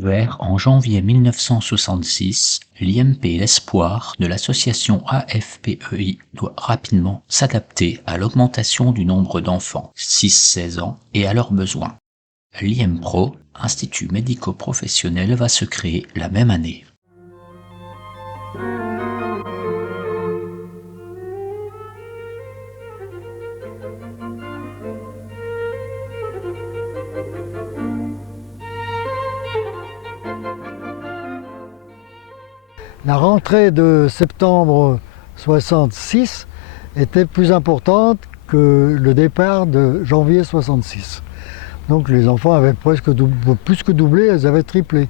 Ouvert en janvier 1966, l'IMP L'Espoir de l'association AFPEI doit rapidement s'adapter à l'augmentation du nombre d'enfants 6-16 ans et à leurs besoins. L'IMPRO, Institut médico-professionnel, va se créer la même année. La rentrée de septembre 66 était plus importante que le départ de janvier 66. Donc les enfants avaient presque plus que doublé, elles avaient triplé.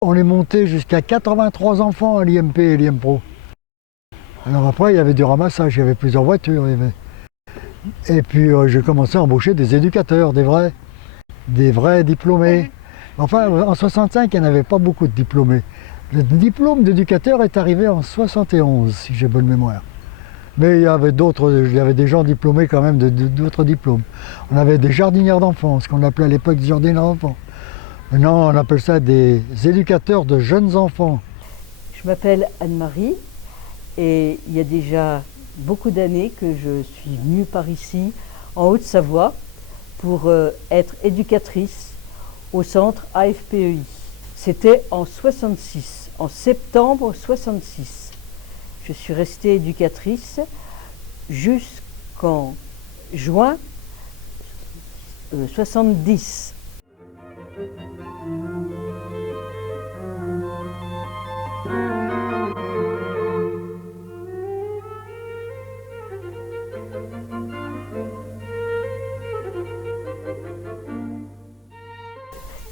On est monté jusqu'à 83 enfants à l'IMP et l'IMPRO. Alors après, il y avait du ramassage, il y avait plusieurs voitures. Et puis j'ai commencé à embaucher des éducateurs, des vrais diplômés. Enfin, en 65, il n'y en avait pas beaucoup de diplômés. Le diplôme d'éducateur est arrivé en 71, si j'ai bonne mémoire. Mais il y avait des gens diplômés quand même d'autres diplômes. On avait des jardinières d'enfants, ce qu'on appelait à l'époque des jardinières d'enfants. Maintenant, on appelle ça des éducateurs de jeunes enfants. Je m'appelle Anne-Marie et il y a déjà beaucoup d'années que je suis venue par ici, en Haute-Savoie, pour être éducatrice au centre AFPEI. C'était en 66, en septembre 66. Je suis restée éducatrice jusqu'en juin 70.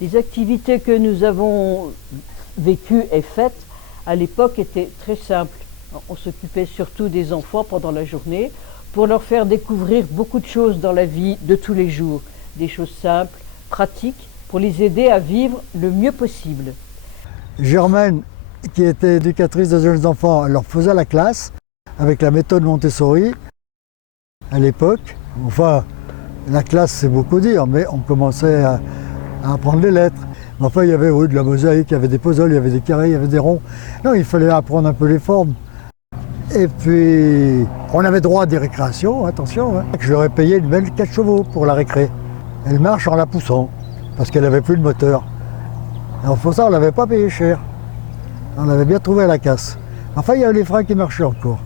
Les activités que nous avons vécues et faites à l'époque étaient très simples. On s'occupait surtout des enfants pendant la journée pour leur faire découvrir beaucoup de choses dans la vie de tous les jours. Des choses simples, pratiques, pour les aider à vivre le mieux possible. Germaine, qui était éducatrice de jeunes enfants, elle leur faisait la classe avec la méthode Montessori à l'époque. Enfin, la classe c'est beaucoup dire, mais on commençait à apprendre les lettres. Mais enfin, il y avait de la mosaïque, il y avait des puzzles, il y avait des carrés, il y avait des ronds. Non, il fallait apprendre un peu les formes. Et puis, on avait droit à des récréations, attention. Je leur ai payé une belle 4 chevaux pour la récré. Elle marche en la poussant, parce qu'elle n'avait plus de moteur. Et pour ça, on ne l'avait pas payé cher. On avait bien trouvé à la casse. Enfin, il y avait les freins qui marchaient encore.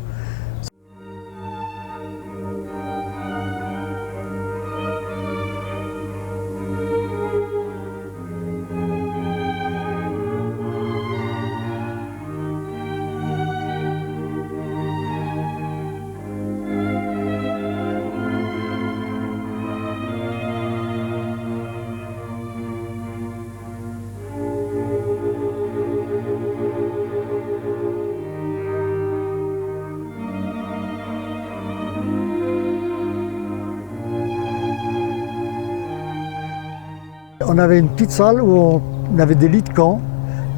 On avait une petite salle où on avait des lits de camp,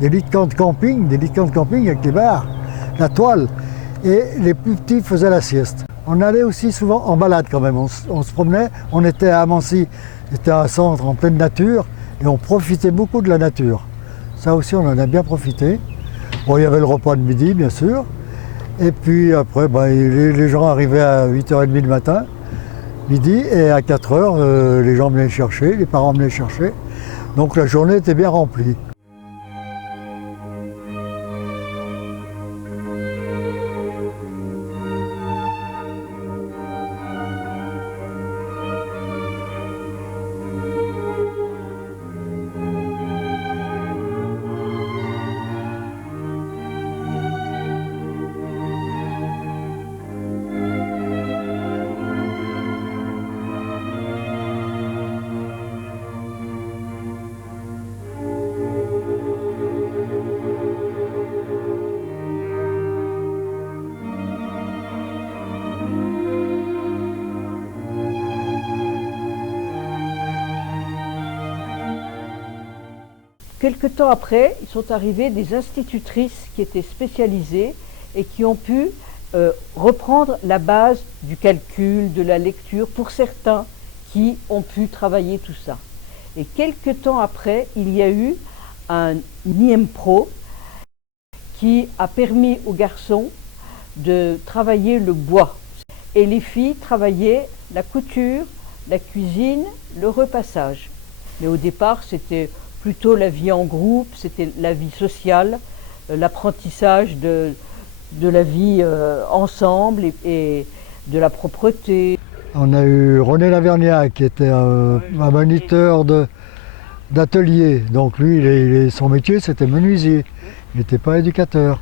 des lits de camp de camping, avec les barres, la toile, et les plus petits faisaient la sieste. On allait aussi souvent en balade quand même, on se promenait, on était à Amancy, c'était un centre en pleine nature, et on profitait beaucoup de la nature. Ça aussi, on en a bien profité. Bon, il y avait le repas de midi, bien sûr, et puis après, les gens arrivaient à 8h30 le matin, midi, et à 4h, les gens venaient chercher, les parents venaient chercher. Donc la journée était bien remplie. Quelque temps après, ils sont arrivés des institutrices qui étaient spécialisées et qui ont pu reprendre la base du calcul, de la lecture, pour certains qui ont pu travailler tout ça. Et quelque temps après, il y a eu un IM Pro qui a permis aux garçons de travailler le bois. Et les filles travaillaient la couture, la cuisine, le repassage. Mais au départ, c'était plutôt la vie en groupe, c'était la vie sociale, l'apprentissage de la vie ensemble et de la propreté. On a eu René Laverniat qui était un moniteur d'atelier. Donc lui, son métier, c'était menuisier. Il n'était pas éducateur.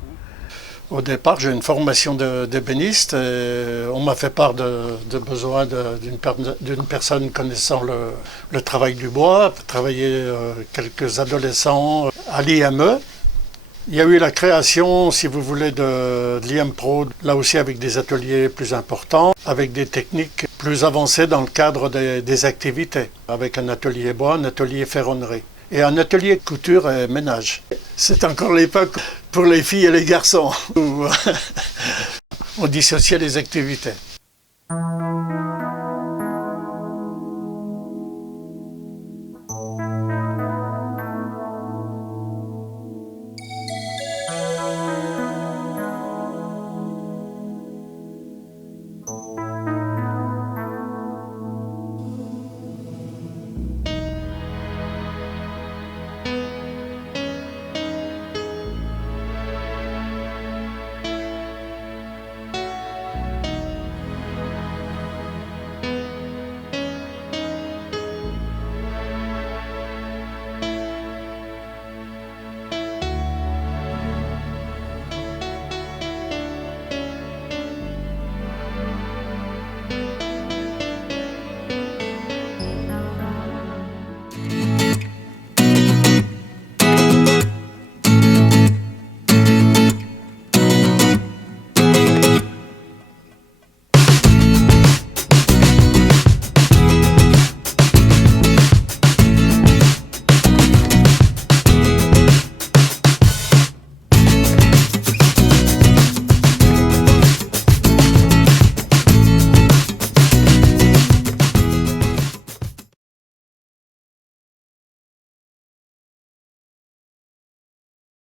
Au départ, j'ai une formation d'ébéniste. On m'a fait part de besoin d'une personne connaissant le travail du bois, pour travailler quelques adolescents à l'IME. Il y a eu la création, si vous voulez, de l'IM Pro, là aussi avec des ateliers plus importants, avec des techniques plus avancées dans le cadre des activités, avec un atelier bois, un atelier ferronnerie et un atelier de couture et ménage. C'est encore l'époque pour les filles et les garçons où on dissociait les activités.